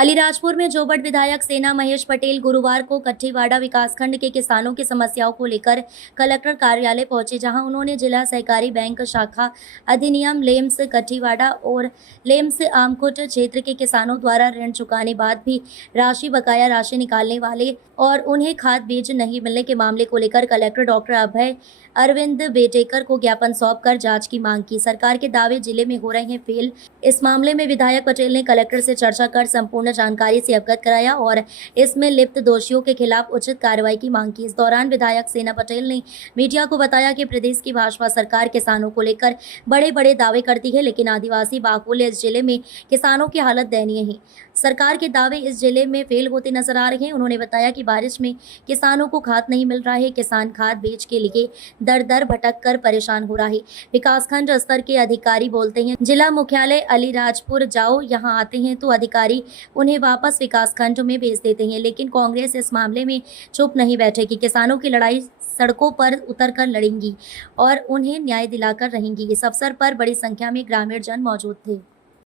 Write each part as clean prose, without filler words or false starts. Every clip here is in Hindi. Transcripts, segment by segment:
अलीराजपुर में जोबट विधायक सेना महेश पटेल गुरुवार को कट्ठीवाड़ा विकासखंड के किसानों की समस्याओं को लेकर कलेक्टर कार्यालय पहुंचे, जहां उन्होंने जिला सहकारी बैंक शाखा अधिनियम लेम्स कट्ठीवाड़ा और लेम्स आमकुट क्षेत्र के किसानों द्वारा ऋण चुकाने बाद भी बकाया राशि निकालने वाले और उन्हें खाद बीज नहीं मिलने के मामले को लेकर कलेक्टर डॉक्टर अभय अरविंद बेटेकर को ज्ञापन सौंपकर जांच की मांग की। सरकार के दावे जिले में हो रहे हैं फेल। इस मामले में विधायक पटेल ने कलेक्टर से चर्चा कर संपूर्ण जानकारी से अवगत कराया और इसमें लिप्त दोषियों के खिलाफ उचित कार्रवाई की मांग की। इस दौरान विधायक सेना पटेल ने मीडिया को बताया कि प्रदेश की भाजपा सरकार किसानों को लेकर बड़े बड़े दावे करती है, लेकिन आदिवासी बाहुल्य इस जिले में किसानों की हालत दयनीय है। सरकार के दावे इस जिले में फेल होते नजर आ रहे हैं। उन्होंने बताया कि बारिश में किसानों को खाद नहीं मिल रहा है, किसान खाद बेच के लिए दर दर भटक कर परेशान हो रहा है। विकासखंड स्तर के अधिकारी बोलते हैं जिला मुख्यालय अलीराजपुर जाओ, यहाँ आते हैं तो अधिकारी उन्हें वापस विकासखंड में भेज देते हैं, लेकिन कांग्रेस इस मामले में चुप नहीं बैठेगी। किसानों की लड़ाई सड़कों पर उतरकर लड़ेंगी और उन्हें न्याय दिलाकर रहेंगी। इस अवसर पर बड़ी संख्या में ग्रामीण जन मौजूद थे।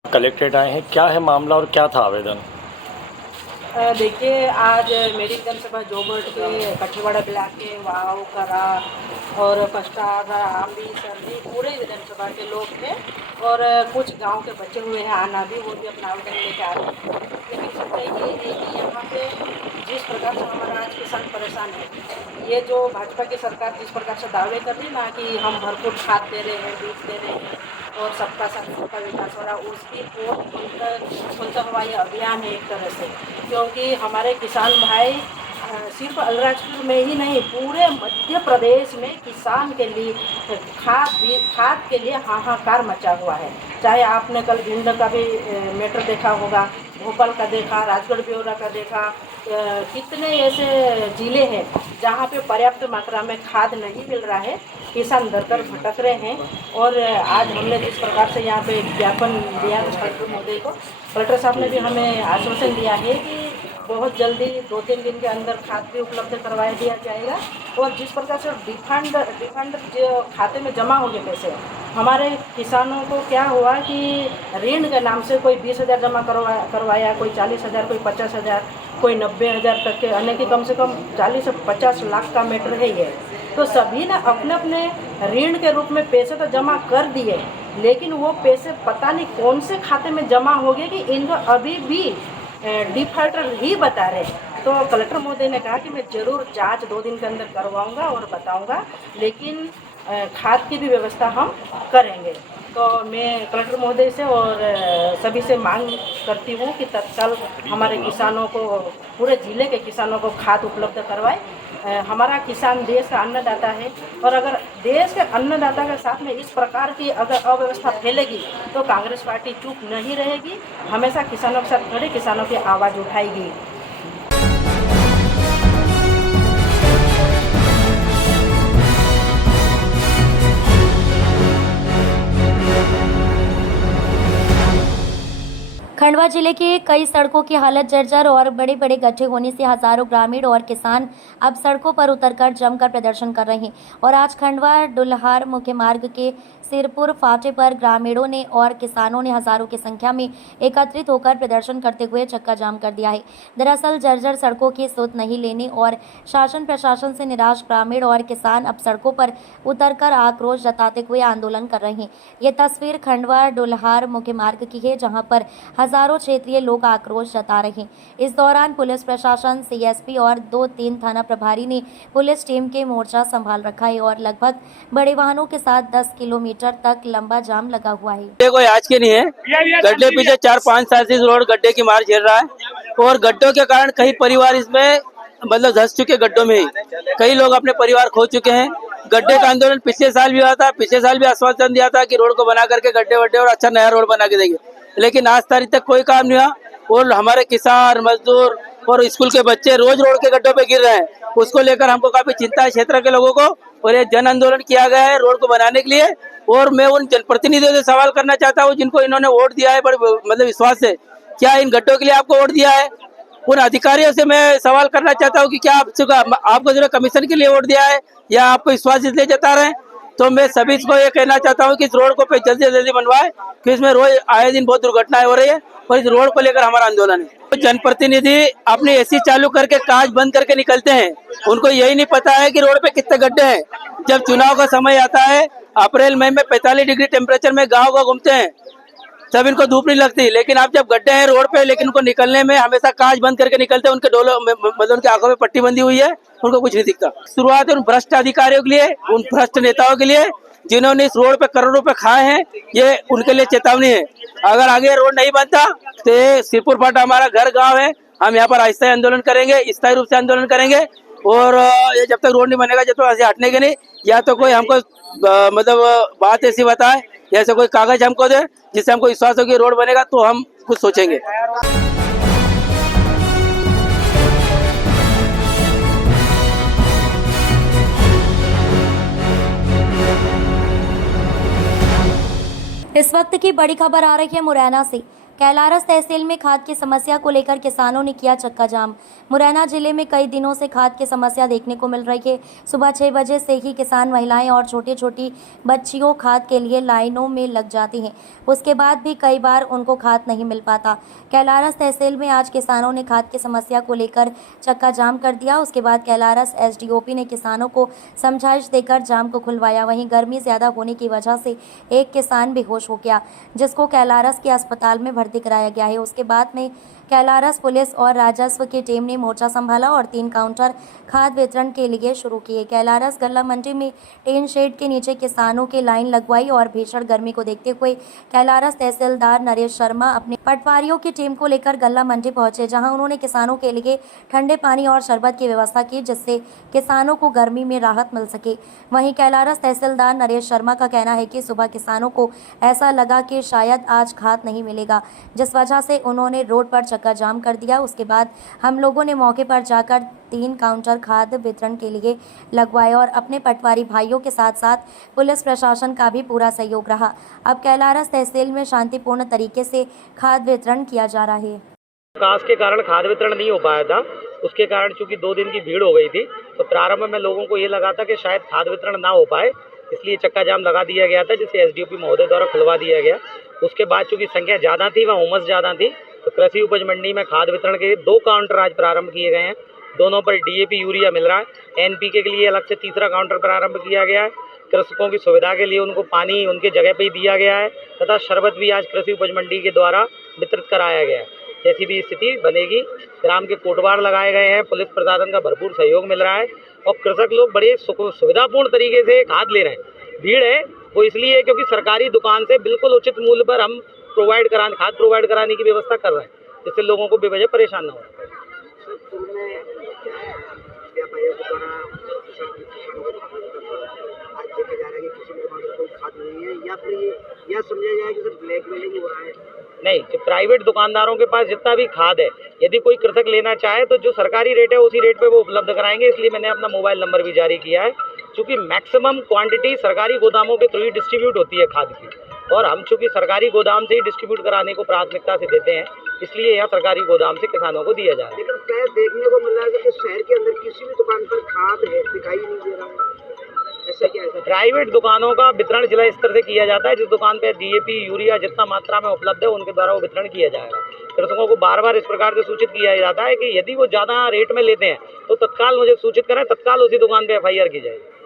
कलेक्ट्रेट आए हैं, क्या है मामला और क्या था आवेदन? देखिए, आज मेरी विधानसभा जोबट के कट्ठीवाड़ा ब्लॉक के वाव करा और पस्टार आंबी सर्दी पूरे विधानसभा के लोग थे और कुछ गांव के बच्चे हुए हैं आना भी, वो भी अपना आवेदन लेके आ रहे हैं। लेकिन सच्चाई ये है कि यहाँ पे जिस प्रकार से हमारा आज किसान परेशान है, ये जो भाजपा की सरकार जिस प्रकार से दावे कर रही ना कि हम भरपूर खाद दे रहे हैं, बीज दे रहे हैं और सबका साथ सबका विकास हो रहा, उसकी सुनता हुआ ये अभियान है एक तरह से। क्योंकि हमारे किसान भाई सिर्फ अलीराजपुर में ही नहीं, पूरे मध्य प्रदेश में किसान के लिए खाद के लिए हाहाकार मचा हुआ है। चाहे आपने कल भिंड का भी मैटर देखा होगा, भोपाल का देखा, राजगढ़ ब्यौरा का देखा, कितने ऐसे ज़िले हैं जहाँ पे पर्याप्त मात्रा में खाद नहीं मिल रहा है, किसान दर दर भटक रहे हैं। और आज हमने जिस प्रकार से यहाँ पे ज्ञापन दिया कलेक्टर महोदय को, कलेक्टर साहब ने भी हमें आश्वासन दिया है कि बहुत जल्दी 2-3 दिन के अंदर खाद भी उपलब्ध करवाया दिया जाएगा। और जिस प्रकार से रिफंड जो खाते में जमा हो गए पैसे, हमारे किसानों को क्या हुआ कि ऋण के नाम से कोई 20,000 जमा करवाया, कोई 40,000, कोई 50,000, कोई 90,000 तक के, अन्य की कम से कम 40 से 50 लाख का मैटर है ये। तो सभी ने अपने अपने ऋण के रूप में पैसे तो जमा कर दिए, लेकिन वो पैसे पता नहीं कौन से खाते में जमा हो गए कि इनको अभी भी डिफॉल्टर ही बता रहे हैं। तो कलेक्टर महोदय ने कहा कि मैं ज़रूर जांच 2 दिन के अंदर करवाऊंगा और बताऊंगा, लेकिन खाद की भी व्यवस्था हम करेंगे। तो मैं कलेक्टर महोदय से और सभी से मांग करती हूँ कि तत्काल हमारे किसानों को, पूरे ज़िले के किसानों को खाद उपलब्ध करवाए। हमारा किसान देश का अन्नदाता है और अगर देश के अन्नदाता के साथ में इस प्रकार की अगर अव्यवस्था फैलेगी तो कांग्रेस पार्टी चुप नहीं रहेगी, हमेशा किसानों के साथ खड़े किसानों की आवाज़ उठाएगी। खंडवा जिले के कई सड़कों की हालत जर्जर और बड़े बड़े गड्ढे होने से हजारों ग्रामीण और किसान अब सड़कों पर उतरकर जमकर प्रदर्शन कर रहे हैं। और आज खंडवा डुल्हार मुख्य मार्ग के सिरपुर फाटे पर ग्रामीणों ने और किसानों ने हजारों की संख्या में एकत्रित होकर प्रदर्शन करते हुए चक्का जाम कर दिया है। दरअसल जर्जर सड़कों की सुध नहीं लेने और शासन प्रशासन से निराश ग्रामीण और किसान अब सड़कों पर उतरकर आक्रोश जताते हुए आंदोलन कर रहे हैं। ये तस्वीर खंडवा डुल्हार मुख्य मार्ग की है, जहां पर हजारों क्षेत्रीय लोग आक्रोश जता रहे हैं। इस दौरान पुलिस प्रशासन, सीएसपी और 2-3 थाना प्रभारी ने पुलिस टीम के मोर्चा संभाल रखा है और लगभग बड़े वाहनों के साथ 10 किलोमीटर तक लंबा जाम लगा हुआ है। ये कोई आज के नहीं है, गड्ढे पीछे 4-5 साल से रोड गड्ढे की मार झेल रहा है और गड्ढों के कारण कई परिवार इसमें मतलब धंस चुके। गड्ढों में ही कई लोग अपने परिवार खो चुके हैं। गड्ढे का आंदोलन पिछले साल भी हुआ था, पिछले साल भी आश्वासन दिया था कि रोड को बना करके गड्ढे वड्ढे और अच्छा नया रोड बना के देंगे, लेकिन आज तारीख तक कोई काम नहीं हुआ। और हमारे किसान मजदूर और स्कूल के बच्चे रोज रोड के गड्ढों पे गिर रहे हैं, उसको लेकर हमको काफी चिंता है क्षेत्र के लोगों को। और ये जन आंदोलन किया गया है रोड को बनाने के लिए। और मैं उन जनप्रतिनिधियों से सवाल करना चाहता हूँ जिनको इन्होंने वोट दिया है बड़े मतलब विश्वास से, क्या इन गड्ढों के लिए आपको वोट दिया है? उन अधिकारियों से मैं सवाल करना चाहता हूँ कि क्या आपको जो कमीशन के लिए वोट दिया है या आपको विश्वास इसलिए जता रहे हैं? तो मैं सभी को ये कहना चाहता हूँ कि इस रोड को पे जल्दी से जल्दी बनवाए, कि इसमें रोज आए दिन बहुत दुर्घटनाएं हो रही है और इस रोड को लेकर हमारा आंदोलन है। तो जनप्रतिनिधि अपनी एसी चालू करके कांच बंद करके निकलते हैं, उनको यही नहीं पता है कि रोड पे कितने गड्ढे हैं। जब चुनाव का समय आता है अप्रैल मई में 45 डिग्री टेम्परेचर में गाँव गाँव घूमते हैं, तब इनको धूप नहीं लगती, लेकिन अब जब गड्ढे हैं रोड पे, लेकिन उनको निकलने में हमेशा कांच बंद करके निकलते हैं। उनके डोलों में मतलब उनकी आंखों में पट्टी बंधी हुई है, उनको कुछ नहीं दिखता। शुरुआत है उन भ्रष्ट अधिकारियों के लिए, उन भ्रष्ट नेताओं के लिए जिन्होंने इस रोड पे करोड़ों रुपए खाए हैं। ये उनके लिए चेतावनी है। अगर आगे रोड नहीं बनता तो सिरपुर फाटा हमारा घर गाँव है, हम यहाँ पर अस्थायी आंदोलन करेंगे, स्थायी रूप से आंदोलन करेंगे। और ये जब तक रोड नहीं बनेगा जब तक ऐसे हटने के नहीं, या तो कोई हमको मतलब बात ऐसी बताए, जैसे कोई कागज हमको दे जिससे हमको विश्वास हो कि रोड बनेगा, तो हम कुछ सोचेंगे। इस वक्त की बड़ी खबर आ रही है मुरैना से। कैलारस तहसील में खाद की समस्या को लेकर किसानों ने किया चक्का जाम। मुरैना जिले में कई दिनों से खाद की समस्या देखने को मिल रही है। सुबह 6 बजे से ही किसान महिलाएं और छोटी छोटी बच्चियों खाद के लिए लाइनों में लग जाती हैं। उसके बाद भी कई बार उनको खाद नहीं मिल पाता। कैलारस तहसील में आज किसानों ने खाद की समस्या को लेकर चक्का जाम कर दिया। उसके बाद कैलारस एसडीओपी ने किसानों को समझाइश देकर जाम को खुलवाया। वहीं गर्मी ज़्यादा होने की वजह से एक किसान बेहोश हो गया, जिसको कैलारस के अस्पताल में भर्ती कराया गया है। उसके बाद में कैलारस पुलिस और राजस्व की टीम ने मोर्चा संभाला और 3 काउंटर खाद वितरण के लिए शुरू किए। कैलारस गल्ला मंडी में टीन शेड के नीचे किसानों की लाइन लगवाई और भीषण गर्मी को देखते हुए कैलारस तहसीलदार नरेश शर्मा अपने पटवारियों की टीम को लेकर गल्ला मंडी पहुंचे, जहां उन्होंने किसानों के लिए ठंडे पानी और शरबत की व्यवस्था की, जिससे किसानों को गर्मी में राहत मिल सके। वहीं कैलारस तहसीलदार नरेश शर्मा का कहना है कि सुबह किसानों को ऐसा लगा कि शायद आज खाद नहीं मिलेगा, जिस वजह से उन्होंने रोड पर चक्का जाम कर दिया। उसके बाद हम लोगों ने मौके पर जाकर 3 काउंटर खाद वितरण के लिए लगवाए और अपने पटवारी भाइयों के साथ साथ पुलिस प्रशासन का भी पूरा सहयोग रहा। अब कैलारस तहसील में शांतिपूर्ण तरीके से खाद वितरण किया जा रहा है। विकास के कारण खाद वितरण नहीं हो पाया था, उसके कारण चूंकि 2 दिन की भीड़ हो गई थी, तो प्रारंभ में लोगों को ये लगा था कि शायद खाद वितरण ना हो पाए, इसलिए चक्का जाम लगा दिया गया था, जिसे एसडीओपी महोदय द्वारा खुलवा दिया गया। उसके बाद चूंकि संख्या ज़्यादा थी, वहाँ उमस ज़्यादा थी, तो कृषि उपज मंडी में खाद वितरण के 2 काउंटर आज प्रारंभ किए गए हैं। दोनों पर डीएपी यूरिया मिल रहा है। एनपीके के लिए अलग से तीसरा काउंटर प्रारंभ किया गया है। कृषकों की सुविधा के लिए उनको पानी उनके जगह पर ही दिया गया है तथा शरबत भी आज कृषि उपज मंडी के द्वारा वितरित कराया गया है। जैसी भी स्थिति बनेगी, ग्राम के कोटवार लगाए गए हैं, पुलिस प्रशासन का भरपूर सहयोग मिल रहा है और कृषक लोग बड़े सुविधापूर्ण तरीके से खाद ले रहे हैं। भीड़ है वो इसलिए है क्योंकि सरकारी दुकान से बिल्कुल उचित मूल्य पर हम खाद प्रोवाइड कराने की व्यवस्था कर रहे हैं, जिससे लोगों को बेवजह परेशान न हो। नहीं, प्राइवेट दुकानदारों के पास जितना भी खाद है, यदि कोई कृषक लेना चाहे तो जो सरकारी रेट है उसी रेट पे वो उपलब्ध कराएंगे। इसलिए मैंने अपना मोबाइल नंबर भी जारी किया है, क्योंकि मैक्सिमम क्वांटिटी सरकारी गोदामों के थ्रू ही डिस्ट्रीब्यूट होती है खाद की, और हम चूँकि सरकारी गोदाम से ही डिस्ट्रीब्यूट कराने को प्राथमिकता से देते हैं, इसलिए यहाँ सरकारी गोदाम से किसानों को दिया जा रहा है। लेकिन क्या देखने को मिल रहा है कि शहर के अंदर किसी भी दुकान पर खाद है दिखाई नहीं दे रहा है, ऐसा क्या है? प्राइवेट दुकानों का वितरण जिला स्तर से किया जाता है। जिस दुकान पे डीएपी यूरिया जितना मात्रा में उपलब्ध है उनके द्वारा वो वितरण किया जाएगा। कृषकों को बार बार इस प्रकार से सूचित किया जाता है कि यदि वो ज़्यादा रेट में लेते हैं तो तत्काल मुझे सूचित करें, तत्काल उसी दुकान पे FIR की जाएगी।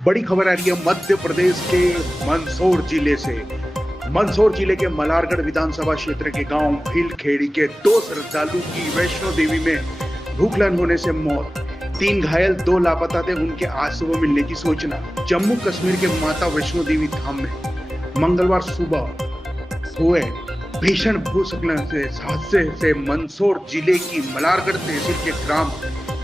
बड़ी खबर आ रही है मध्य प्रदेश के मंदसौर जिले से। मंदसौर जिले के मलारगढ़ विधानसभा क्षेत्र के गांव भीलखेड़ी के 2 श्रद्धालु की वैष्णो देवी में भूखलन होने से मौत, 3 घायल, 2 लापता थे। उनके आज सुबह मिलने की सूचना। जम्मू कश्मीर के माता वैष्णो देवी धाम में मंगलवार सुबह हुए भीषण भूस्खलन से हादसे से मंदसौर जिले की मलारगढ़ तहसील के ग्राम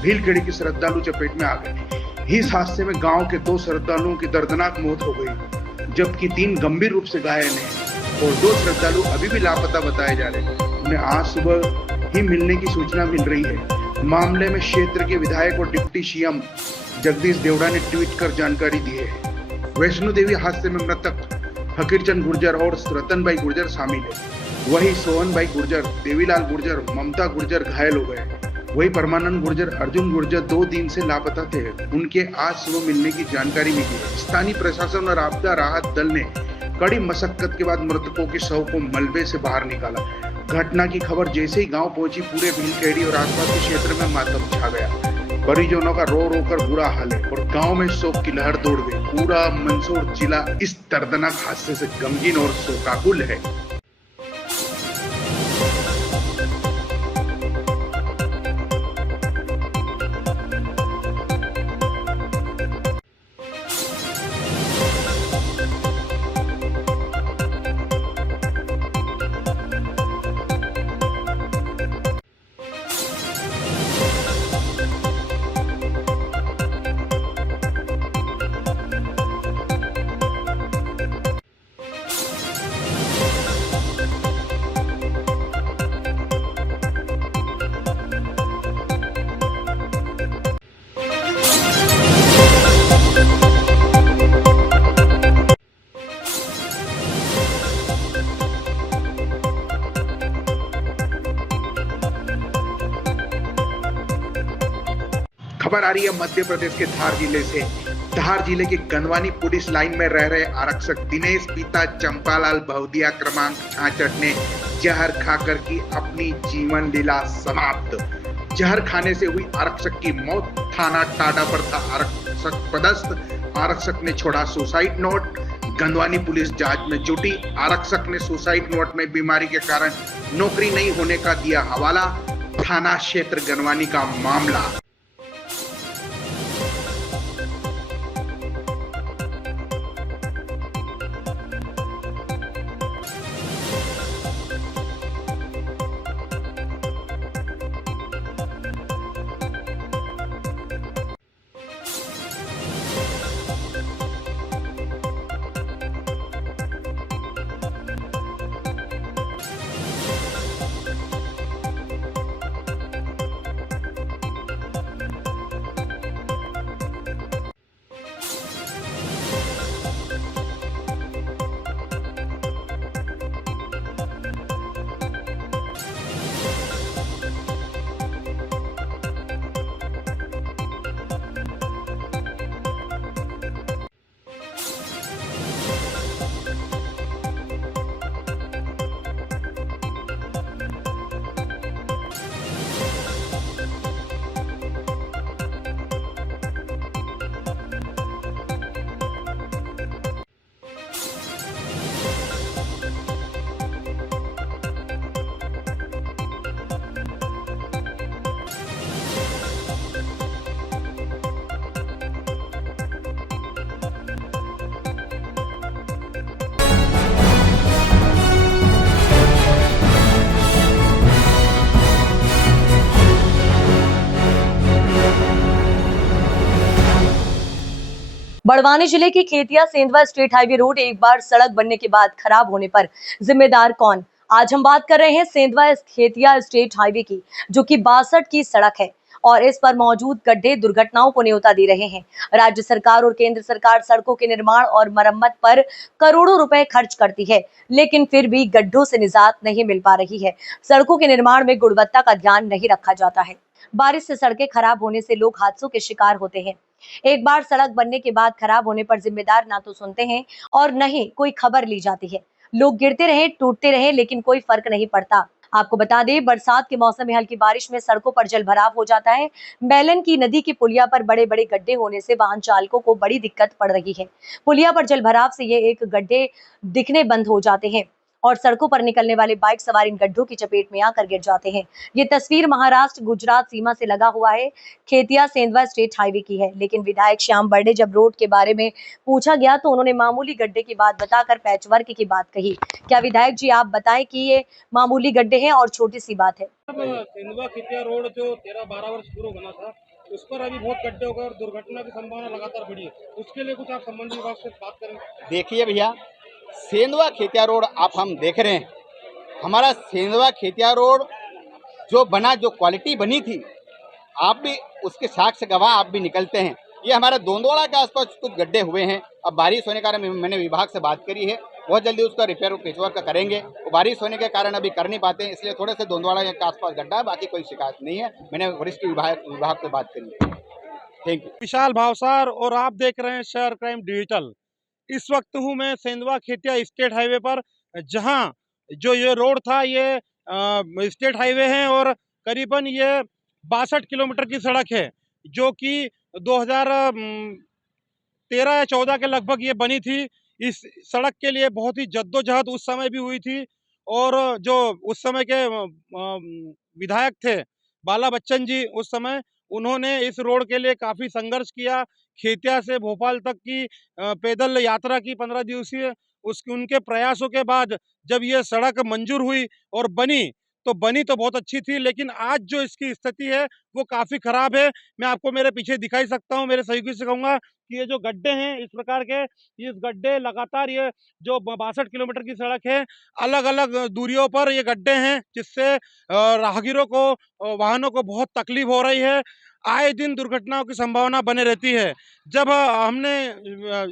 भीलखेड़ी की श्रद्धालु चपेट में आ गए। इस हादसे में गांव के 2 श्रद्धालुओं की दर्दनाक मौत हो गई, जबकि 3 गंभीर रूप से घायल हैं और 2 श्रद्धालु अभी भी लापता बताए जा रहे हैं। उन्हें आज सुबह ही मिलने की सूचना मिल रही है। मामले में क्षेत्र के विधायक और डिप्टी सीएम जगदीश देवड़ा ने ट्वीट कर जानकारी दी है। वैष्णो देवी हादसे में मृतक फकीरचंद गुर्जर और रतन भाई गुर्जर शामिल है। वही सोहन भाई गुर्जर, देवीलाल गुर्जर, ममता गुर्जर घायल हो गए। वही परमानंद गुर्जर, अर्जुन गुर्जर 2 दिन से लापता थे। उनके आज सुबह मिलने की जानकारी मिली है। स्थानीय प्रशासन और आपदा राहत दल ने कड़ी मशक्कत के बाद मृतकों के शव को मलबे से बाहर निकाला। घटना की खबर जैसे ही गांव पहुंची, पूरे भीलखेड़ी और आसपास के क्षेत्र में मातम छा गया। परिजनों का रो रो कर बुरा हाल है और गांव में शोक की लहर दौड़ गई। पूरा मंदसौर जिला इस दर्दनाक हादसे से गमगीन और शोकाकुल है। खबर आ रही है मध्य प्रदेश के धार जिले से। धार जिले के गंदवानी पुलिस लाइन में रह रहे आरक्षक दिनेश पिता चंपालाल बहुदिया क्रमांक 66 ने जहर खाकर की अपनी जीवन लीला समाप्त। जहर खाने से हुई आरक्षक की मौत थाना टाडा पर था आरक्षक पदस्थ। आरक्षक ने छोड़ा सुसाइड नोट। गंदवानी पुलिस जांच में जुटी। आरक्षक ने सुसाइड नोट में बीमारी के कारण नौकरी नहीं होने का दिया हवाला। थाना क्षेत्र गंदवानी का मामला। बड़वानी जिले की खेतिया सेंधवा स्टेट हाईवे रोड एक बार सड़क बनने के बाद खराब होने पर जिम्मेदार कौन? आज हम बात कर रहे हैं सेंधवा खेतिया स्टेट हाईवे की, जो कि 62 की सड़क है और इस पर मौजूद गड्ढे दुर्घटनाओं को न्योता दे रहे हैं। राज्य सरकार और केंद्र सरकार सड़कों के निर्माण और मरम्मत पर करोड़ों रुपए खर्च करती है, लेकिन फिर भी गड्ढों से निजात नहीं मिल पा रही है। सड़कों के निर्माण में गुणवत्ता का ध्यान नहीं रखा जाता है। बारिश से सड़कें खराब होने से लोग हादसों के शिकार होते हैं। एक बार सड़क बनने के बाद खराब होने पर जिम्मेदार ना तो सुनते हैं और न ही कोई खबर ली जाती है। लोग गिरते रहे, टूटते रहे, लेकिन कोई फर्क नहीं पड़ता। आपको बता दें, बरसात के मौसम में हल्की बारिश में सड़कों पर जल भराव हो जाता है। बैलन की नदी की पुलिया पर बड़े बड़े गड्ढे होने से वाहन चालकों को बड़ी दिक्कत पड़ रही है। पुलिया पर जल भराव से ये एक गड्ढे दिखने बंद हो जाते हैं और सड़कों पर निकलने वाले बाइक सवार इन गड्ढों की चपेट में आकर गिर जाते हैं। ये तस्वीर महाराष्ट्र गुजरात सीमा से लगा हुआ है खेतिया सेंधवा स्टेट हाईवे की है। लेकिन विधायक श्याम बर्डे जब रोड के बारे में पूछा गया तो उन्होंने मामूली गड्ढे की बात बताकर पैचवर्क की बात कही। क्या विधायक जी आप बताएं कि ये मामूली गड्ढे हैं और छोटी सी बात है? सेंधवा खेतिया रोड जो 13-12 वर्ष पूर्व बना था, उस पर अभी बहुत गड्ढे होकर और दुर्घटना की संभावना लगातार बढ़ी है। उसके लिए कुछ आप संबंधित विभाग से बात करें। देखिए भैया, सेंधवा खेतिया रोड आप हम देख रहे हैं, हमारा सेंधवा खेतिया रोड जो बना, जो क्वालिटी बनी थी, आप भी उसके साक्ष्य गवाह आप भी निकलते हैं। ये हमारा दोंदवाड़ा के आसपास कुछ गड्ढे हुए हैं। अब बारिश होने के कारण मैंने विभाग से बात करी है, बहुत जल्दी उसका रिपेयर पेचवर्क करेंगे। वो बारिश होने के कारण अभी कर नहीं पाते हैं, इसलिए थोड़े से दोंदवाड़ा के आसपास गड्ढा है, बाकी कोई शिकायत नहीं है। मैंने वरिष्ठ विभाग से बात करी है। Thank you. विशाल भावसार और आप देख रहे हैं शहर क्राइम डिजिटल। इस वक्त हूँ मैं सेंधवा खेतिया स्टेट हाईवे पर, जहां जो ये रोड था ये स्टेट हाईवे है और करीबन ये 62 किलोमीटर की सड़क है, जो कि 2013 या 14 के लगभग ये बनी थी। इस सड़क के लिए बहुत ही जद्दोजहद उस समय भी हुई थी और जो उस समय के विधायक थे बाला बच्चन जी, उस समय उन्होंने इस रोड के लिए काफ़ी संघर्ष किया। खेतिया से भोपाल तक की पैदल यात्रा की 15 दिवसीय। उनके प्रयासों के बाद जब ये सड़क मंजूर हुई और बनी तो बहुत अच्छी थी, लेकिन आज जो इसकी स्थिति है वो काफ़ी ख़राब है। मैं आपको मेरे पीछे दिखाई सकता हूँ, मेरे सहयोगी से कहूँगा कि ये जो गड्ढे हैं इस प्रकार के, इस गड्ढे लगातार ये जो 62 किलोमीटर की सड़क है, अलग अलग दूरियों पर ये गड्ढे हैं, जिससे राहगीरों को, वाहनों को बहुत तकलीफ हो रही है। आए दिन दुर्घटनाओं की संभावना बने रहती है। जब हमने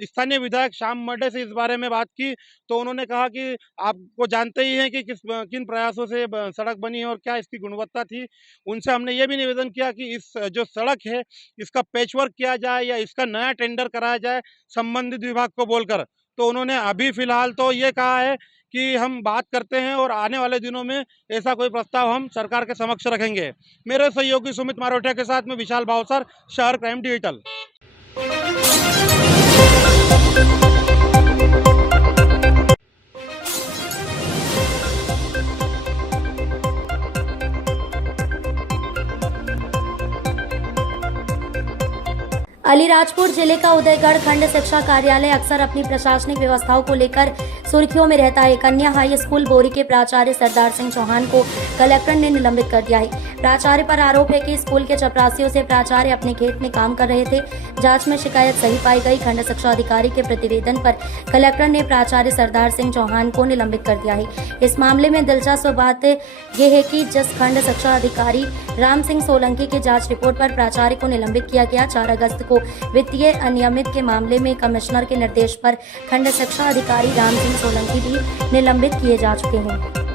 स्थानीय विधायक श्याम मर्डे से इस बारे में बात की तो उन्होंने कहा कि आपको जानते ही हैं कि किन प्रयासों से सड़क बनी है और क्या इसकी गुणवत्ता थी। उनसे हमने ये भी निवेदन किया कि इस जो सड़क है इसका पैचवर्क किया जाए या इसका नया टेंडर कराया जाए संबंधित विभाग को बोलकर। तो उन्होंने अभी फिलहाल तो ये कहा है कि हम बात करते हैं और आने वाले दिनों में ऐसा कोई प्रस्ताव हम सरकार के समक्ष रखेंगे। मेरे सहयोगी सुमित मारोटिया के साथ में विशाल भावसार, शहर क्राइम डिजिटल। अलीराजपुर जिले का उदयगढ़ खंड शिक्षा कार्यालय अक्सर अपनी प्रशासनिक व्यवस्थाओं को लेकर सुर्खियों में रहता है। कन्या हाई स्कूल बोरी के प्राचार्य सरदार सिंह चौहान को कलेक्टर ने निलंबित कर दिया है। प्राचार्य पर आरोप है कि स्कूल के चपरासियों से प्राचार्य अपने खेत में काम कर रहे थे। जांच में शिकायत सही पाई गई। खंड शिक्षा अधिकारी के प्रतिवेदन पर कलेक्टर ने प्राचार्य सरदार सिंह चौहान को निलंबित कर दिया है। इस मामले में दिलचस्प बात यह है कि जिस खंड शिक्षा अधिकारी राम सिंह सोलंकी की जांच रिपोर्ट पर प्राचार्य को निलंबित किया गया, 4 अगस्त को वित्तीय अनियमित के मामले में कमिश्नर के निर्देश पर खंड शिक्षा अधिकारी राम सिंह सोलंकी भी निलंबित किए जा चुके हैं।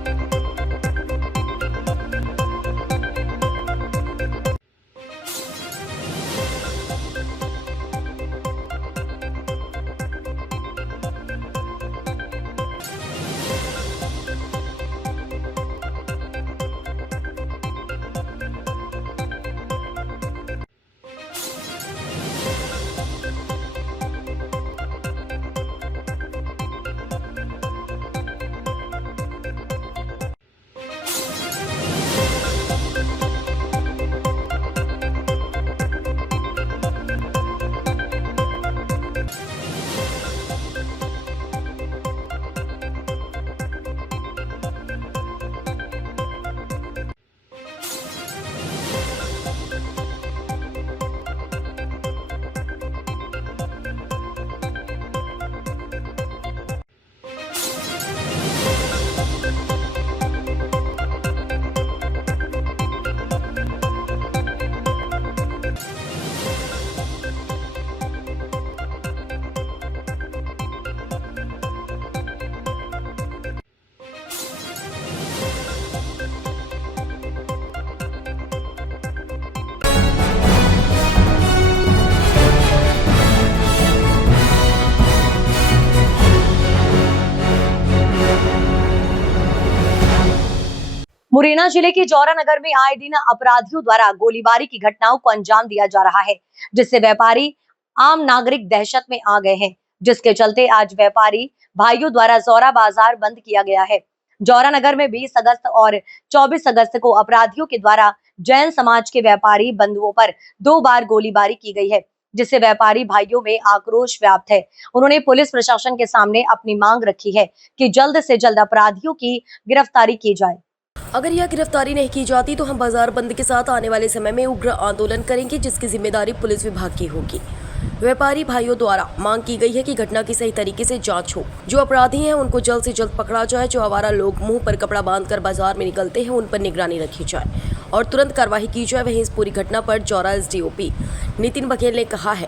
मुरैना जिले के जौरा नगर में आए दिन अपराधियों द्वारा गोलीबारी की घटनाओं को अंजाम दिया जा रहा है, जिससे व्यापारी आम नागरिक दहशत में आ गए हैं, जिसके चलते आज व्यापारी भाइयों द्वारा जौरा बाजार बंद किया गया है। जौरा नगर में 20 अगस्त और 24 अगस्त को अपराधियों के द्वारा जैन समाज के व्यापारी बंधुओं पर 2 बार गोलीबारी की गई है, जिससे व्यापारी भाइयों में आक्रोश व्याप्त है। उन्होंने पुलिस प्रशासन के सामने अपनी मांग रखी है कि जल्द से जल्द अपराधियों की गिरफ्तारी की जाए। अगर यह गिरफ्तारी नहीं की जाती तो हम बाजार बंद के साथ आने वाले समय में उग्र आंदोलन करेंगे, जिसकी जिम्मेदारी पुलिस विभाग की होगी। व्यापारी भाइयों द्वारा मांग की गई है कि घटना की सही तरीके से जांच हो, जो अपराधी हैं उनको जल्द से जल्द पकड़ा जाए, जो आवारा लोग मुंह पर कपड़ा बांधकर बाजार में निकलते हैं उन पर निगरानी रखी जाए और तुरंत कार्रवाई की जाए। वहीं इस पूरी घटना पर जौरा एसडीओपी नितिन बघेल ने कहा है,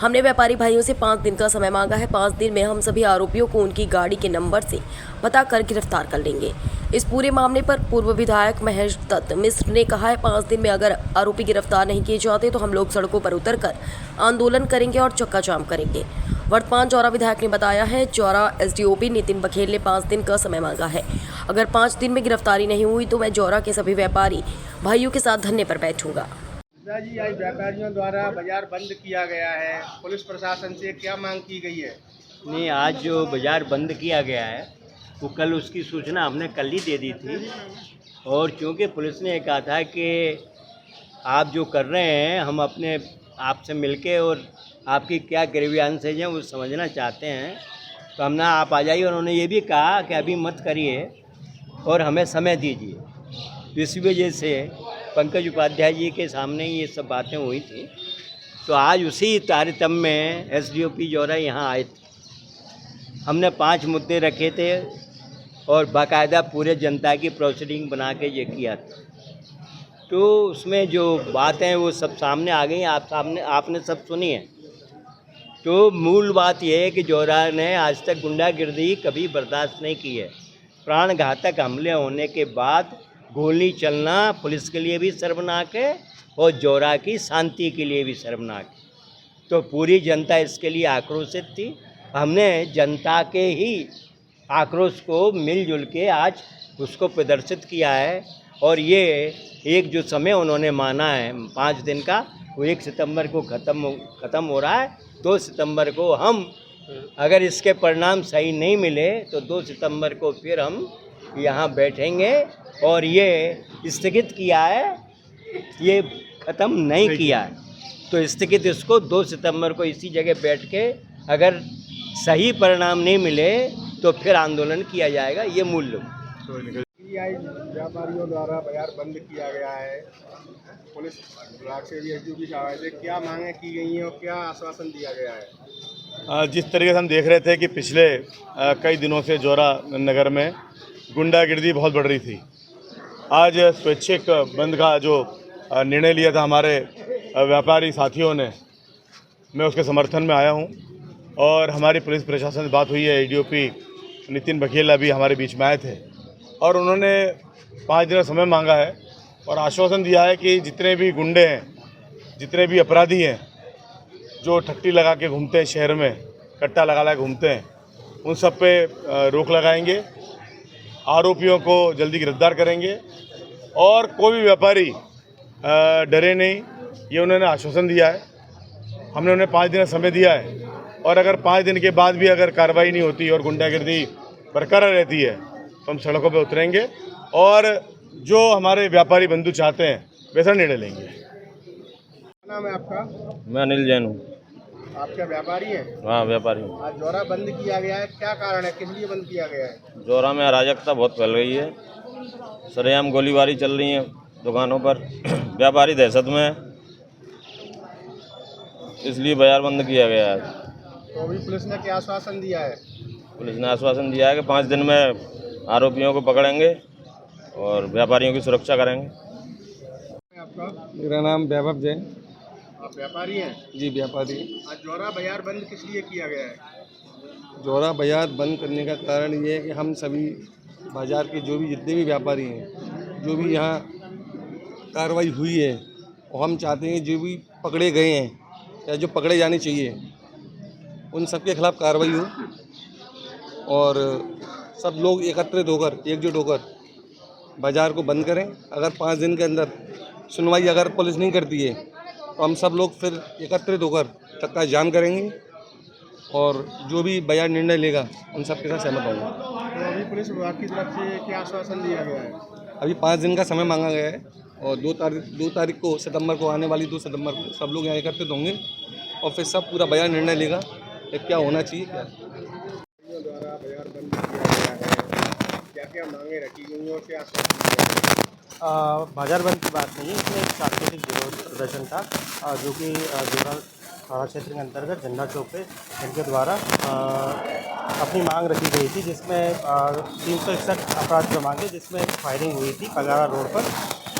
हमने व्यापारी भाइयों से 5 दिन का समय मांगा है। 5 दिन में हम सभी आरोपियों को उनकी गाड़ी के नंबर से पता कर गिरफ्तार कर लेंगे। इस पूरे मामले पर पूर्व विधायक महेश दत्त मिश्र ने कहा है, 5 दिन में अगर आरोपी गिरफ्तार नहीं किए जाते तो हम लोग सड़कों पर उतरकर आंदोलन करेंगे और चक्का जाम करेंगे। वर्तमान जौरा विधायक ने बताया है, जौरा एसडीओपी नितिन बघेल ने 5 दिन का समय मांगा है। अगर 5 दिन में गिरफ्तारी नहीं हुई तो मैं जौरा के सभी व्यापारी भाइयों के साथ धरने पर बैठूंगा। जी, आज व्यापारियों द्वारा बाजार बंद किया गया है, पुलिस प्रशासन से क्या मांग की गई है? नहीं, आज जो बाज़ार बंद किया गया है वो कल उसकी सूचना हमने कल ही दे दी थी। और क्योंकि पुलिस ने कहा था कि आप जो कर रहे हैं हम अपने आपसे मिलके और आपकी क्या ग्रीवियंसेज हैं वो समझना चाहते हैं, तो हमने आप आ जाइए। उन्होंने ये भी कहा कि अभी मत करिए और हमें समय दीजिए। इस वजह से पंकज उपाध्याय जी के सामने ये सब बातें हुई थी। तो आज उसी तारतम्य में एसडीओपी जौरा यहाँ आए थे। हमने 5 मुद्दे रखे थे और बाकायदा पूरे जनता की प्रोसीडिंग बना के ये किया था। तो उसमें जो बातें हैं वो सब सामने आ गई, आपने सब सुनी है। तो मूल बात यह है कि जौरा ने आज तक गुंडागिर्दी कभी बर्दाश्त नहीं की है। प्राणघातक हमले होने के बाद गोली चलना पुलिस के लिए भी शर्मनाक है और जौरा की शांति के लिए भी शर्मनाक है। तो पूरी जनता इसके लिए आक्रोशित थी। हमने जनता के ही आक्रोश को मिलजुल के आज उसको प्रदर्शित किया है। और ये एक जो समय उन्होंने माना है 5 दिन का, वो 1 सितंबर को ख़त्म हो रहा है। 2 सितंबर को हम अगर इसके परिणाम सही नहीं मिले तो 2 सितंबर को फिर हम यहाँ बैठेंगे। और ये स्थगित किया है, ये ख़त्म नहीं किया है। तो स्थगित इसको 2 सितंबर को इसी जगह बैठ के अगर सही परिणाम नहीं मिले तो फिर आंदोलन किया जाएगा। ये मूल्य व्यापारियों द्वारा बाजार बंद किया गया है, पुलिस विभाग से भी एसडीओपी की आवाज़ से क्या मांगे की गई हैं और क्या आश्वासन दिया गया है? जिस तरीके से हम देख रहे थे कि पिछले कई दिनों से जौरा नगर में गुंडागिर्दी बहुत बढ़ रही थी। आज स्वैच्छिक बंद का जो निर्णय लिया था हमारे व्यापारी साथियों ने, मैं उसके समर्थन में आया हूं। और हमारी पुलिस प्रशासन से बात हुई है, एडीओपी नितिन बघेल अभी हमारे बीच में आए थे और उन्होंने 5 दिन का समय मांगा है और आश्वासन दिया है कि जितने भी गुंडे हैं, जितने भी अपराधी हैं जो ठट्टी लगा के घूमते हैं, शहर में कट्टा लगा घूमते हैं, उन सब पे रोक लगाएंगे, आरोपियों को जल्दी गिरफ्तार करेंगे और कोई भी व्यापारी डरे नहीं, ये उन्होंने आश्वासन दिया है। हमने उन्हें 5 दिन का समय दिया है और अगर 5 दिन के बाद भी अगर कार्रवाई नहीं होती और गुंडागिर्दी बरकरार रहती है तो हम सड़कों पर उतरेंगे और जो हमारे व्यापारी बंधु चाहते हैं वैसा निर्णय लेंगे। क्या नाम है आपका? मैं अनिल जैन हूँ। आप क्या व्यापारी हैं? हाँ, व्यापारी हूँ। आज जौरा बंद किया गया है, क्या कारण है, किस लिए बंद किया गया है? जौरा में अराजकता बहुत फैल गई है, सरेआम गोलीबारी चल रही है दुकानों पर, व्यापारी दहशत में है, इसलिए बाजार बंद किया गया है। तो अभी पुलिस ने क्या आश्वासन दिया है? पुलिस ने आश्वासन दिया है कि 5 दिन में आरोपियों को पकड़ेंगे और व्यापारियों की सुरक्षा करेंगे। आपका? मेरा नाम वैभव जैन। आप व्यापारी हैं? जी, व्यापारी। आज जौरा बाजार बंद किस लिए किया गया है? जौरा बाजार बंद करने का कारण ये है कि हम सभी बाजार के जो भी जितने भी व्यापारी हैं, जो भी यहाँ कार्रवाई हुई है, और हम चाहते हैं जो भी पकड़े गए हैं या जो पकड़े जाने चाहिए उन सब के खिलाफ कार्रवाई हो और सब लोग एकत्रित होकर, एकजुट होकर बाज़ार को बंद करें। अगर 5 दिन के अंदर सुनवाई अगर पुलिस नहीं करती है तो हम सब लोग फिर एकत्रित होकर चक्का जाम करेंगे और जो भी बाज़ार निर्णय लेगा उन सब के साथ सहमत होंगे। तो अभी पुलिस विभाग की तरफ से क्या आश्वासन दिया गया है? अभी 5 दिन का समय मांगा गया है और 2 तारीख को सितंबर को आने वाली 2 सितंबर को सब लोग यहाँ एकत्रित होंगे और फिर सब पूरा बाज़ार निर्णय लेगा कि क्या होना चाहिए। क्या द्वारा बाजार बंद किया गया है, क्या क्या मांगे रखी गई और क्या आश्वासन दिया गया? बाजार बंद की बात नहीं है, इसमें एक सांस्कृतिक विरोध प्रदर्शन था जो कि जौरा थाना क्षेत्र के अंतर्गत झंडा चौक पे इनके द्वारा अपनी मांग रखी गई थी, जिसमें 361 अपराध क्रमांक है, जिसमें फायरिंग हुई थी कगारा रोड पर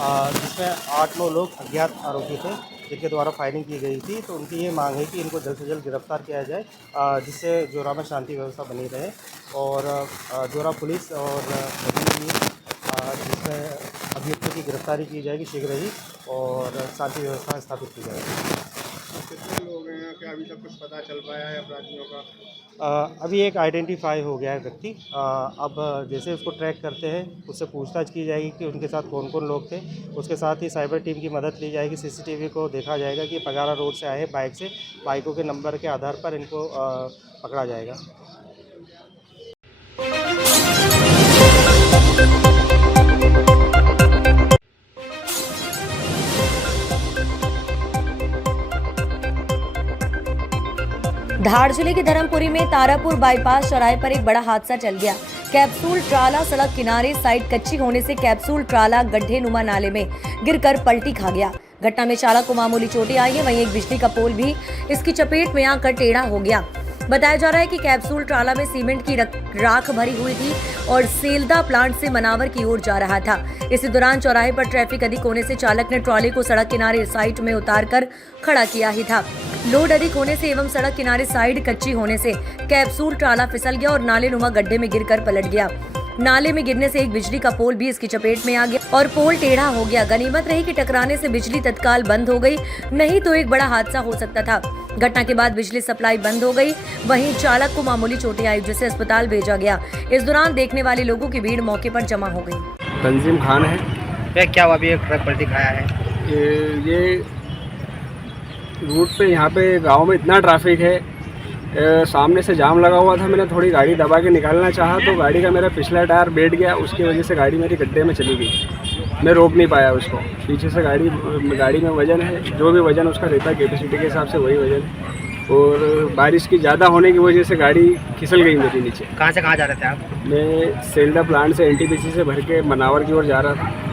जिसमें 8-9 लोग अज्ञात आरोपी थे जिनके द्वारा फायरिंग की गई थी। तो उनकी ये मांग है कि इनको जल्द से जल्द गिरफ्तार किया जाए, जिससे जोरा में शांति व्यवस्था बनी रहे और जोरा पुलिस और जिसमें अभियुक्तों की गिरफ्तारी की जाएगी शीघ्र ही और शांति व्यवस्था स्थापित की जाएगी। कितने लोग हैं? क्या अभी तक कुछ पता चल पाया है अपराधियों का? अभी एक आइडेंटिफाई हो गया है व्यक्ति। अब जैसे उसको ट्रैक करते हैं उससे पूछताछ की जाएगी कि उनके साथ कौन कौन लोग थे। उसके साथ ही साइबर टीम की मदद ली जाएगी। सीसीटीवी को देखा जाएगा कि पगारा रोड से आए हैं बाइक से, बाइकों के नंबर के आधार पर इनको पकड़ा जाएगा। धार जिले के धर्मपुरी में तारापुर बाईपास चौराहे पर एक बड़ा हादसा टल गया। कैप्सूल ट्राला सड़क किनारे साइड कच्ची होने से कैप्सूल ट्राला गड्ढे नुमा नाले में गिरकर पलटी खा गया। घटना में चालक को मामूली चोटें आई है, वहीं एक बिजली का पोल भी इसकी चपेट में आकर टेढ़ा हो गया। बताया जा रहा है कि कैप्सूल ट्राला में सीमेंट की राख भरी हुई थी और सेल्दा प्लांट से मनावर की ओर जा रहा था। इसी दौरान चौराहे पर ट्रैफिक अधिक होने से चालक ने ट्रॉली को सड़क किनारे साइड में उतारकर खड़ा किया ही था। लोड अधिक होने से एवं सड़क किनारे साइड कच्ची होने से कैप्सूल ट्राला फिसल गया और नाले नुमा गड्ढे में गिरकर पलट गया। नाले में गिरने से एक बिजली का पोल भी इसकी चपेट में आ गया और पोल टेढ़ा हो गया। गनीमत रही कि टकराने से बिजली तत्काल बंद हो गई, नहीं तो एक बड़ा हादसा हो सकता था। घटना के बाद बिजली सप्लाई बंद हो गई, वहीं चालक को मामूली चोटें आई जिसे अस्पताल भेजा गया। इस दौरान देखने वाले लोगों की भीड़ मौके पर जमा हो गई। तंजीम खान है। क्या हुआ? अभी एक ट्रक पलटी खाया है। ये रूट पे यहाँ पे गांव में इतना ट्रैफिक है, सामने से जाम लगा हुआ था। मैंने थोड़ी गाड़ी दबा के निकालना चाहा तो गाड़ी का मेरा पिछला टायर बैठ गया, उसकी वजह से गाड़ी मेरी गड्ढे में चली गई। मैं रोक नहीं पाया उसको। पीछे से गाड़ी में वजन है, जो भी वजन उसका रहता है कैपेसिटी के हिसाब से वही वजन है, और बारिश की ज़्यादा होने की वजह से गाड़ी फिसल गई मेरी नीचे। कहाँ से कहाँ जा रहे थे आप? मैं सेल्दा प्लांट से एनटीपीसी से भर के मनावर की ओर जा रहा था।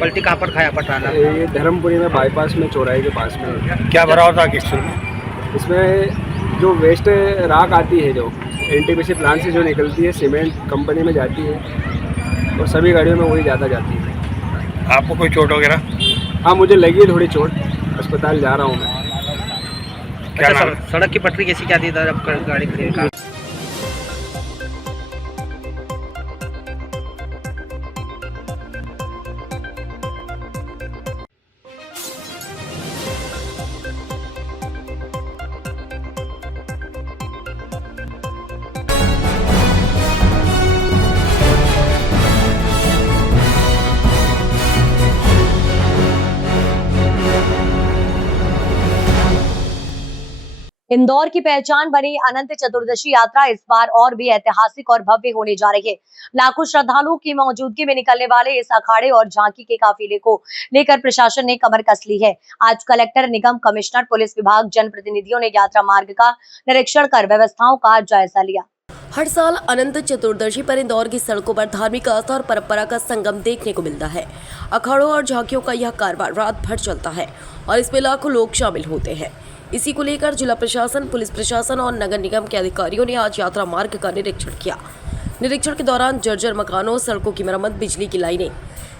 पलटी कहाँ पर खाया पड़ रहा? ये धर्मपुरी में बाईपास में चौराहे के पास में। क्या भरा हुआ था किस में? इसमें जो वेस्ट राख आती है, जो एनटीपीसी प्लांट से जो निकलती है, सीमेंट कंपनी में जाती है और सभी गाड़ियों में वही ज़्यादा जाती है। आपको कोई चोट वगैरह? हाँ, मुझे लगी है थोड़ी चोट, अस्पताल जा रहा हूँ मैं। क्या सड़क की पटरी कैसी क्या थी जब गाड़ी खड़ी? इंदौर की पहचान बनी अनंत चतुर्दशी यात्रा इस बार और भी ऐतिहासिक और भव्य होने जा रही है। लाखों श्रद्धालुओं की मौजूदगी में निकलने वाले इस अखाड़े और झांकी के काफिले को लेकर प्रशासन ने कमर कस ली है। आज कलेक्टर, निगम कमिश्नर, पुलिस विभाग, जनप्रतिनिधियों ने यात्रा मार्ग का निरीक्षण कर व्यवस्थाओं का जायजा लिया। हर साल अनंत चतुर्दशी पर इंदौर की सड़कों पर धार्मिक आस्था और परंपरा का संगम देखने को मिलता है। अखाड़ों और झांकियों का यह कारोबार रात भर चलता है और इसमें लाखों लोग शामिल होते हैं। इसी को लेकर जिला प्रशासन, पुलिस प्रशासन और नगर निगम के अधिकारियों ने आज यात्रा मार्ग का निरीक्षण किया। निरीक्षण के दौरान जर्जर मकानों, सड़कों की मरम्मत, बिजली की लाइनें,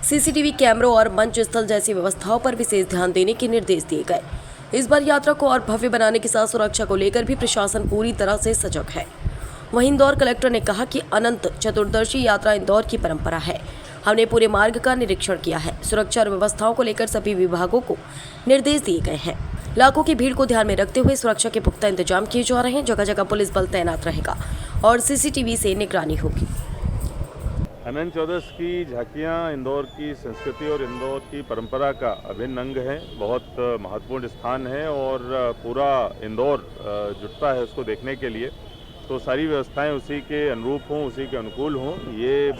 सीसीटीवी कैमरों और मंच स्थल जैसी व्यवस्थाओं पर विशेष ध्यान देने के निर्देश दिए गए। इस बार यात्रा को और भव्य बनाने के साथ सुरक्षा को लेकर भी प्रशासन पूरी तरह से सजग है। वहीं इंदौर कलेक्टर ने कहा कि अनंत चतुर्दशी यात्रा इंदौर की परंपरा है। हमने पूरे मार्ग का निरीक्षण किया है। सुरक्षा और व्यवस्थाओं को लेकर सभी विभागों को निर्देश दिए गए हैं। लाखों की भीड़ को ध्यान में रखते हुए सुरक्षा के पुख्ता इंतजाम किए जा रहे हैं। जगह जगह पुलिस बल तैनात रहेगा और सीसीटीवी से निगरानी होगी। अनंत चतुर्दशी की झांकियाँ इंदौर की संस्कृति और इंदौर की परंपरा का अभिन्न अंग है, बहुत महत्वपूर्ण स्थान है और पूरा इंदौर जुटता है उसको देखने के लिए। तो सारी व्यवस्थाएं उसी के अनुरूप हों, उसी के अनुकूल हों, ये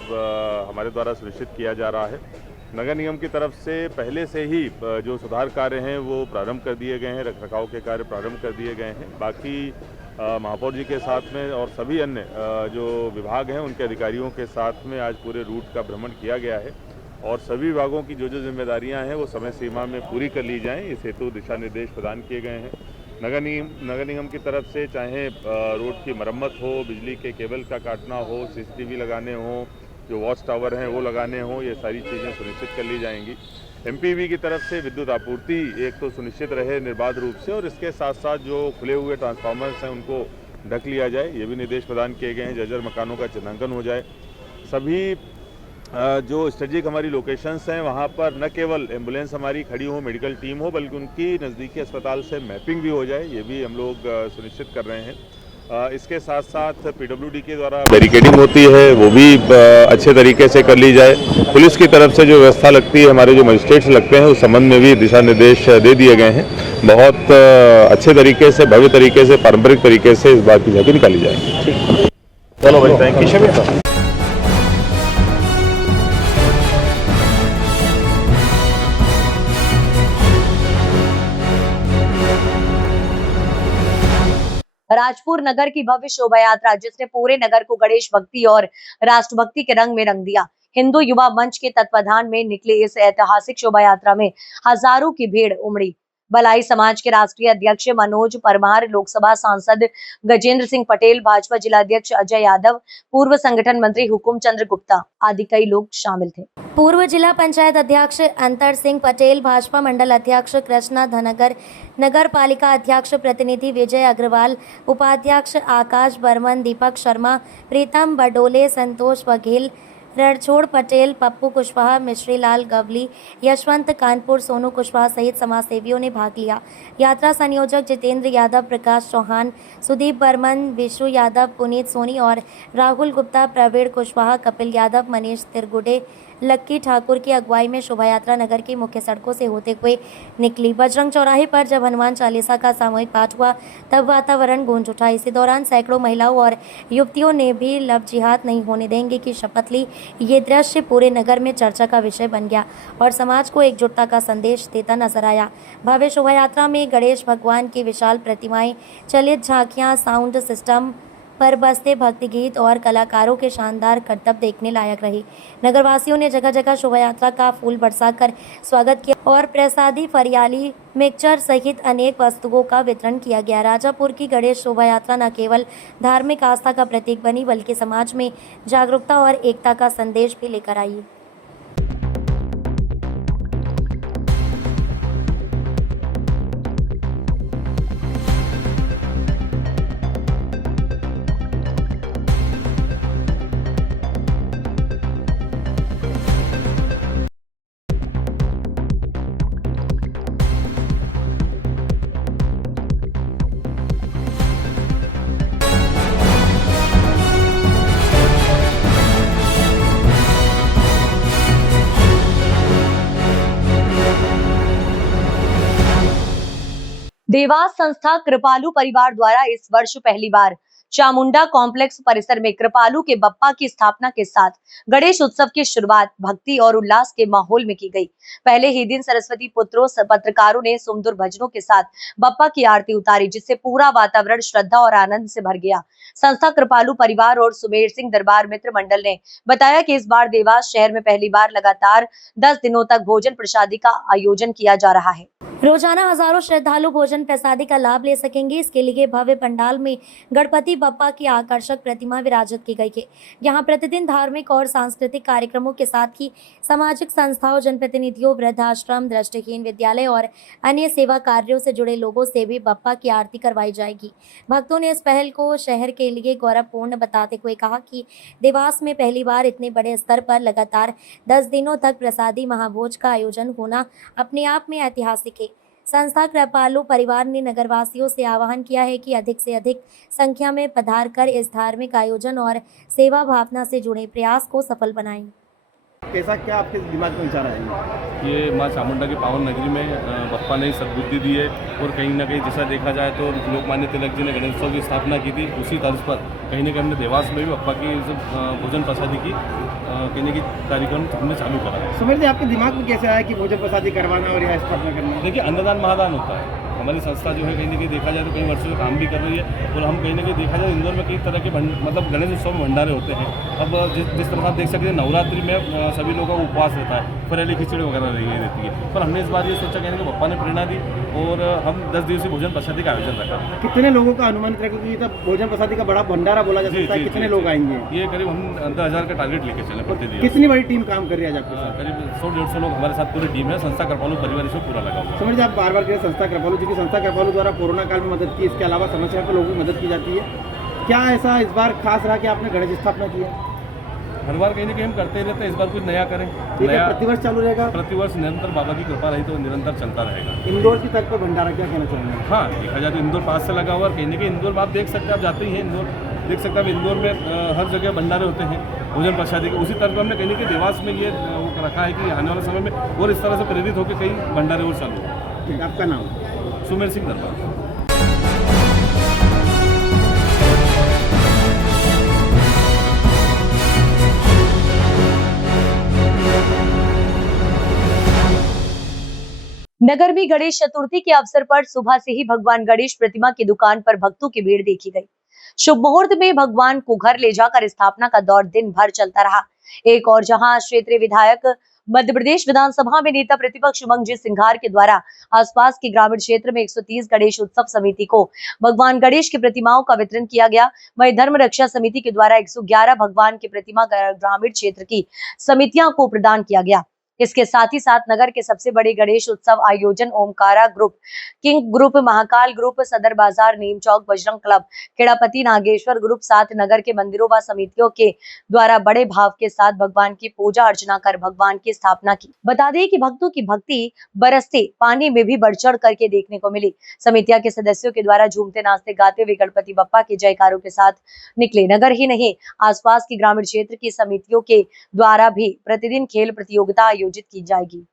हमारे द्वारा सुनिश्चित किया जा रहा है। नगर निगम की तरफ से पहले से ही जो सुधार कार्य हैं वो प्रारंभ कर दिए गए हैं, रखरखाव के कार्य प्रारंभ कर दिए गए हैं। बाकी महापौर जी के साथ में और सभी अन्य जो विभाग हैं उनके अधिकारियों के साथ में आज पूरे रूट का भ्रमण किया गया है और सभी विभागों की जो जिम्मेदारियां हैं वो समय सीमा में पूरी कर ली जाएं, इस हेतु दिशा निर्देश प्रदान किए गए हैं। नगर निगम की तरफ से चाहे रोड की मरम्मत हो, बिजली के केबल का काटना हो, सीसीटीवी लगाने हो, जो वॉच टावर हैं वो लगाने हों, ये सारी चीज़ें सुनिश्चित कर ली जाएंगी। एमपीवी की तरफ से विद्युत आपूर्ति एक तो सुनिश्चित रहे निर्बाध रूप से, और इसके साथ साथ जो खुले हुए ट्रांसफार्मर्स हैं उनको ढक लिया जाए। ये भी निर्देश प्रदान किए गए हैं। जर्जर मकानों का चिन्हांकन हो जाए। सभी जो स्ट्रेटेजिक हमारी लोकेशंस हैं वहाँ पर न केवल एम्बुलेंस हमारी खड़ी हो, मेडिकल टीम हो, बल्कि उनकी नज़दीकी अस्पताल से मैपिंग भी हो जाए। ये भी हम लोग सुनिश्चित कर रहे हैं। इसके साथ साथ पीडब्ल्यूडी के द्वारा बैरिकेडिंग होती है वो भी अच्छे तरीके से कर ली जाए। पुलिस की तरफ से जो व्यवस्था लगती है, हमारे जो मजिस्ट्रेट्स लगते हैं, उस संबंध में भी दिशा निर्देश दे दिए गए हैं। बहुत अच्छे तरीके से, भव्य तरीके से, पारंपरिक तरीके से इस बात की झांकी निकाली जाएगी। चलो भाई, थैंक यू। राजपुर नगर की भव्य शोभा यात्रा जिसने पूरे नगर को गणेश भक्ति और राष्ट्रभक्ति के रंग में रंग दिया। हिंदू युवा मंच के तत्वाधान में निकली इस ऐतिहासिक शोभा यात्रा में हजारों की भीड़ उमड़ी। भलाई समाज के राष्ट्रीय अध्यक्ष मनोज परमार, लोकसभा सांसद गजेंद्र सिंह पटेल, भाजपा जिला अध्यक्ष अजय यादव, पूर्व संगठन मंत्री हुकुम चंद्र गुप्ता आदि कई लोग शामिल थे। पूर्व जिला पंचायत अध्यक्ष अंतर सिंह पटेल, भाजपा मंडल अध्यक्ष कृष्णा धनगर, नगर पालिका अध्यक्ष प्रतिनिधि विजय अग्रवाल, उपाध्यक्ष आकाश बर्मन, दीपक शर्मा, प्रीतम बडोले, संतोष बघेल, रणछोड़ पटेल, पप्पू कुशवाहा, मिश्रीलाल गवली, यशवंत कानपुर, सोनू कुशवाहा सहित समाजसेवियों ने भाग लिया। यात्रा संयोजक जितेंद्र यादव, प्रकाश चौहान, सुदीप बर्मन, विशु यादव, पुनीत सोनी और राहुल गुप्ता, प्रवीण कुशवाहा, कपिल यादव, मनीष तिरगुडे, लक्की ठाकुर की अगुवाई में शोभा यात्रा नगर की मुख्य सड़कों से होते हुए निकली। बजरंग चौराहे पर जब हनुमान चालीसा का सामूहिक पाठ हुआ तब वातावरण गूंज उठा। इसी दौरान सैकड़ों महिलाओं और युवतियों ने भी लव जिहाद नहीं होने देंगे की शपथ ली। ये दृश्य पूरे नगर में चर्चा का विषय बन गया और समाज को एकजुटता का संदेश देता नजर आया। भव्य शोभा यात्रा में गणेश भगवान की विशाल प्रतिमाएं, चलित झांकियां, साउंड सिस्टम पर बजते भक्ति गीत और कलाकारों के शानदार करतब देखने लायक रही। नगरवासियों ने जगह जगह शोभा यात्रा का फूल बरसाकर स्वागत किया और प्रसादी, फरियाली, मिक्सचर सहित अनेक वस्तुओं का वितरण किया गया। राजापुर की गणेश शोभा यात्रा न केवल धार्मिक आस्था का प्रतीक बनी बल्कि समाज में जागरूकता और एकता का संदेश भी लेकर आई। देवास संस्था कृपालू परिवार द्वारा इस वर्ष पहली बार चामुंडा कॉम्प्लेक्स परिसर में कृपालू के बप्पा की स्थापना के साथ गणेश उत्सव की शुरुआत भक्ति और उल्लास के माहौल में की गई। पहले ही दिन सरस्वती पुत्रों पत्रकारों ने सुमधुर भजनों के साथ बप्पा की आरती उतारी, जिससे पूरा वातावरण श्रद्धा और आनंद से भर गया। संस्था कृपालू परिवार और सुमेर सिंह दरबार मित्र मंडल ने बताया कि इस बार देवास शहर में पहली बार लगातार 10 दिनों तक भोजन प्रसादी का आयोजन किया जा रहा है। रोजाना हजारों श्रद्धालु भोजन प्रसादी का लाभ ले सकेंगे। इसके लिए भव्य पंडाल में गणपति बप्पा की आकर्षक प्रतिमा विराजित की गई है। यहाँ प्रतिदिन धार्मिक और सांस्कृतिक कार्यक्रमों के साथ ही सामाजिक संस्थाओं, जनप्रतिनिधियों, वृद्धाश्रम, दृष्टिहीन विद्यालय और अन्य सेवा कार्यों से जुड़े लोगों से भी बप्पा की आरती करवाई जाएगी। भक्तों ने इस पहल को शहर के लिए गौरवपूर्ण बताते हुए कहा कि देवास में पहली बार इतने बड़े स्तर पर लगातार 10 दिनों तक प्रसादी महाभोज का आयोजन होना अपने आप में ऐतिहासिक है। संस्था कृपालू परिवार ने नगरवासियों से आह्वान किया है कि अधिक से अधिक संख्या में पधार कर इस धार्मिक आयोजन और सेवा भावना से जुड़े प्रयास को सफल बनाएं। कैसा क्या आपके दिमाग में विचार आया? ये माँ चामुंडा की पावन नगरी में बप्पा ने सद्बुद्धि दी है और कहीं ना कहीं जैसा देखा जाए तो लोकमान्य तिलक जी ने गणेशोत्सव की स्थापना की थी, उसी तर्ज पर कहीं ना कहीं हमने देवास में भी बप्पा की भोजन प्रसादी की कहने की कार्यक्रम हमने चालू करा। सुमेर जी, आपके दिमाग में कैसे आया कि भोजन प्रसादी करवाना और यहाँ स्थापना करना? देखिए, अन्नदान महादान होता है हमारी संस्था जो है कहीं ना कहीं देखा जाए तो कई वर्षों से काम भी कर रही है, और हम कहीं ना कहीं देखा जाए इंदौर में कई तरह के मतलब गणेश उत्सव में भंडारे होते हैं। अब जिस तरह आप देख सकते हैं नवरात्रि में सभी लोगों का उपवास रहता है, फरेली खिचड़ी वगैरह रहती है, पर हमने इस बार ये सोचा कहने कि पप्पा ने प्रेरणा दी और हम 10 दिवसीय भोजन प्रसादी का आयोजन रखा। कितने लोगों का अनुमान करें, क्योंकि तो भोजन प्रसादी का बड़ा भंडारा बोला जा सकता है, कितने लोग आएंगे? ये करीब हम 10,000 का टारगेट लेके चले प्रतिदिन। कितनी बड़ी टीम काम कर रही है आज आपके साथ? करीब 100-150 लोग हमारे साथ पूरी टीम है, संस्था कृपालु परिवार इसमें पूरा लगा हुआ है। समझिए आप बार बार कह रहे संस्था कृपालु जी की, संस्था कृपालु द्वारा कोरोना काल में मदद की, इसके अलावा समस्या पे लोगों की मदद की जाती है। क्या ऐसा इस बार खास रहा कि आपने गणेश स्थापना किया? हर बार कहीं ना कहीं हम करते ही रहते हैं, इस बार कुछ नया करें। नया प्रतिवर्ष चालू रहेगा? प्रतिवर्ष निरंतर बाबा की कृपा रही तो निरंतर चलता रहेगा। इंदौर की तर्ज पर भंडारा क्या कहना चाहेंगे? हाँ, देखा जाए तो इंदौर पास से लगा हुआ और कहीं ना कहीं इंदौर में आप देख सकते हैं, आप जाते ही हैं इंदौर, देख सकते हैं आप इंदौर में हर जगह भंडारे होते हैं भोजन प्रसादी के। उसी तरह हमने कहीं ना कहीं देवास में ये वो रखा है कि आने वाले समय में और इस तरह से प्रेरित होकर कई भंडारे और चालू हो। ठीक, आपका नाम? सुमेर सिंह दरबार। नगर में गणेश चतुर्थी के अवसर पर सुबह से ही भगवान गणेश प्रतिमा की दुकान पर भक्तों की भीड़ देखी गई। शुभ मुहूर्त में भगवान को घर ले जाकर स्थापना का दौर दिन भर चलता रहा। एक और जहां क्षेत्रीय विधायक मध्य प्रदेश विधानसभा में नेता प्रतिपक्ष उमंगजीत सिंघार के द्वारा आसपास के ग्रामीण क्षेत्र में 130 गणेश उत्सव समिति को भगवान गणेश की प्रतिमाओं का वितरण किया गया, वहीं धर्म रक्षा समिति के द्वारा 111 भगवान की प्रतिमा ग्रामीण क्षेत्र की समितियों को प्रदान किया गया। इसके साथ ही साथ नगर के सबसे बड़े गणेश उत्सव आयोजन Omkara group, king group, Mahakal group, सदर बाजार, नीम चौक, बजरंग क्लब, खेड़ापति, नागेश्वर ग्रुप साथ नगर के मंदिरों व समितियों के द्वारा बड़े भाव के साथ भगवान की पूजा अर्चना कर भगवान की स्थापना की। बता दें कि भक्तों की भक्ति बरसते पानी में भी बढ़ चढ़ करके देखने को मिली। समितियों के सदस्यों के द्वारा झूमते नाचते गाते हुए गणपति बप्पा के जयकारों के साथ निकले। नगर ही नहीं, आसपास की ग्रामीण क्षेत्र की समितियों के द्वारा भी प्रतिदिन खेल प्रतियोगिता आयोजित की जाएगी।